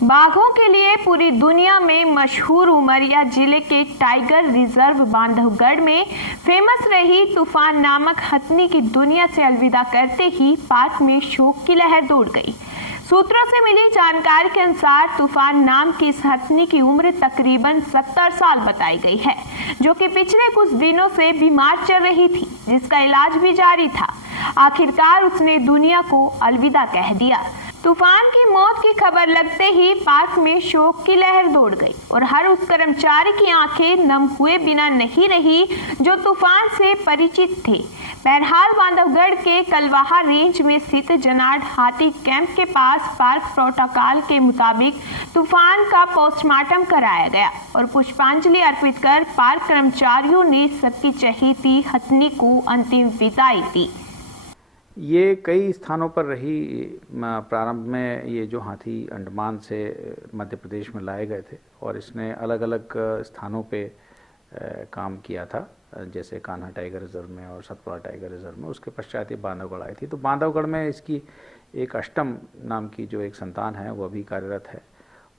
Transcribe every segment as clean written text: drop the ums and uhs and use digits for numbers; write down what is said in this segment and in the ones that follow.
बाघों के लिए पूरी दुनिया में मशहूर उमरिया जिले के टाइगर रिजर्व बांधवगढ़ में फेमस रही तूफान नामक हथनी की दुनिया से अलविदा करते ही पार्क में शोक की लहर दौड़ गई। सूत्रों से मिली जानकारी के अनुसार तूफान नाम की इस हथनी की उम्र तकरीबन 70 साल बताई गई है, जो कि पिछले कुछ दिनों से बीमार चल रही थी, जिसका इलाज भी जारी था। आखिरकार उसने दुनिया को अलविदा कह दिया। तूफान की मौत की खबर लगते ही पार्क में शोक की लहर दौड़ गई और हर उस कर्मचारी की आंखें नम हुए बिना नहीं रही जो तूफान से परिचित थे। बहरहाल बांधवगढ़ के कलवाहा रेंज में स्थित जनाड हाथी कैंप के पास पार्क प्रोटोकॉल के मुताबिक तूफान का पोस्टमार्टम कराया गया और पुष्पांजलि अर्पित कर पार्क कर्मचारियों ने सबकी चहेती हथनी को अंतिम विदाई दी। ये कई स्थानों पर रही। प्रारंभ में ये जो हाथी अंडमान से मध्य प्रदेश में लाए गए थे और इसने अलग अलग स्थानों पे काम किया था, जैसे कान्हा टाइगर रिजर्व में और सतपुड़ा टाइगर रिजर्व में। उसके पश्चात ये बांधवगढ़ आई थी। तो बांधवगढ़ में इसकी एक अष्टम नाम की जो एक संतान है वो अभी कार्यरत है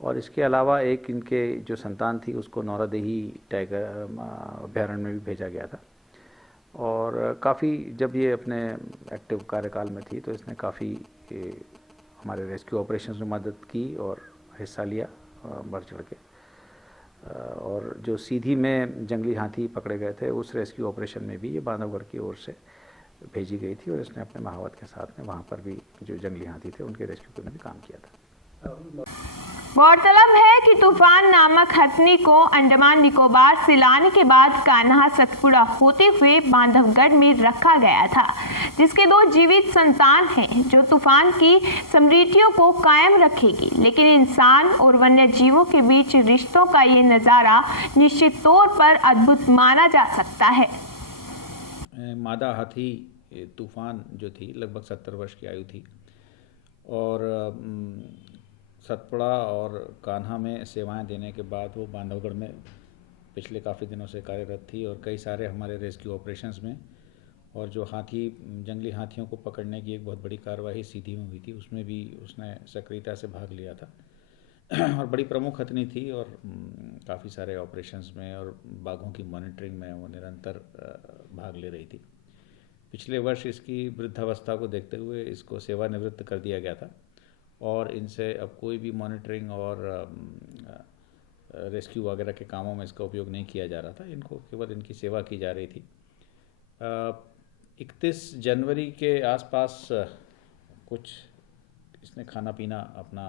और इसके अलावा एक इनके जो संतान थी उसको नौरादेही टाइगर अभ्यारण्य में भी भेजा गया था। और काफ़ी जब ये अपने एक्टिव कार्यकाल में थी तो इसने काफ़ी हमारे रेस्क्यू ऑपरेशंस में मदद की और हिस्सा लिया बढ़ चढ़ के। और जो सीधी में जंगली हाथी पकड़े गए थे उस रेस्क्यू ऑपरेशन में भी ये बांधवगढ़ की ओर से भेजी गई थी और इसने अपने महावत के साथ में वहाँ पर भी जो जंगली हाथी थे उनके रेस्क्यू करने में काम किया था। गौरतलब है कि तूफान नामक हथनी को अंडमान निकोबार से लाने के बाद कान्हा सतपुड़ा होते हुए बांधवगढ़ में रखा गया था, जिसके 2 जीवित संतान हैं जो तूफान की स्मृतियों को कायम रखेगी। लेकिन इंसान और वन्य जीवों के बीच रिश्तों का ये नज़ारा निश्चित तौर पर अद्भुत माना जा सकता है। मादा हाथी तूफान जो थी लगभग 70 वर्ष की आयु थी और सतपुड़ा और कान्हा में सेवाएं देने के बाद वो बांधवगढ़ में पिछले काफ़ी दिनों से कार्यरत थी और कई सारे हमारे रेस्क्यू ऑपरेशंस में और जो जंगली हाथियों को पकड़ने की एक बहुत बड़ी कार्रवाई सीधी में हुई थी उसमें भी उसने सक्रियता से भाग लिया था और बड़ी प्रमुख हथनी थी और काफ़ी सारे ऑपरेशंस में और बाघों की मॉनिटरिंग में वो निरंतर भाग ले रही थी। पिछले वर्ष इसकी वृद्धावस्था को देखते हुए इसको सेवानिवृत्त कर दिया गया था और इनसे अब कोई भी मॉनिटरिंग और रेस्क्यू वगैरह के कामों में इसका उपयोग नहीं किया जा रहा था। इनको केवल इनकी सेवा की जा रही थी। 31 जनवरी के आसपास कुछ इसने खाना पीना अपना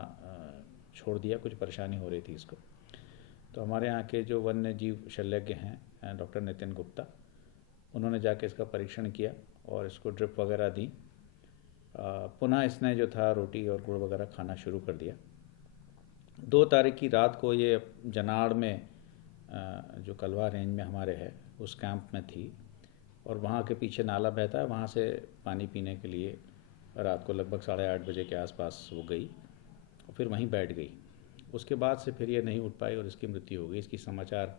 छोड़ दिया, कुछ परेशानी हो रही थी इसको। तो हमारे यहाँ के जो वन्य जीव शल्यज्ञ हैं डॉक्टर नितिन गुप्ता, उन्होंने जाके इसका परीक्षण किया और इसको ड्रिप वगैरह दी। पुनः इसने जो था रोटी और गुड़ वगैरह खाना शुरू कर दिया। 2 तारीख की रात को ये जनाड़ में जो कलवा रेंज में हमारे है उस कैंप में थी और वहाँ के पीछे नाला बहता है, वहाँ से पानी पीने के लिए रात को लगभग 8:30 बजे के आसपास वो गई और फिर वहीं बैठ गई। उसके बाद से फिर ये नहीं उठ पाई और इसकी मृत्यु हो गई। इसकी समाचार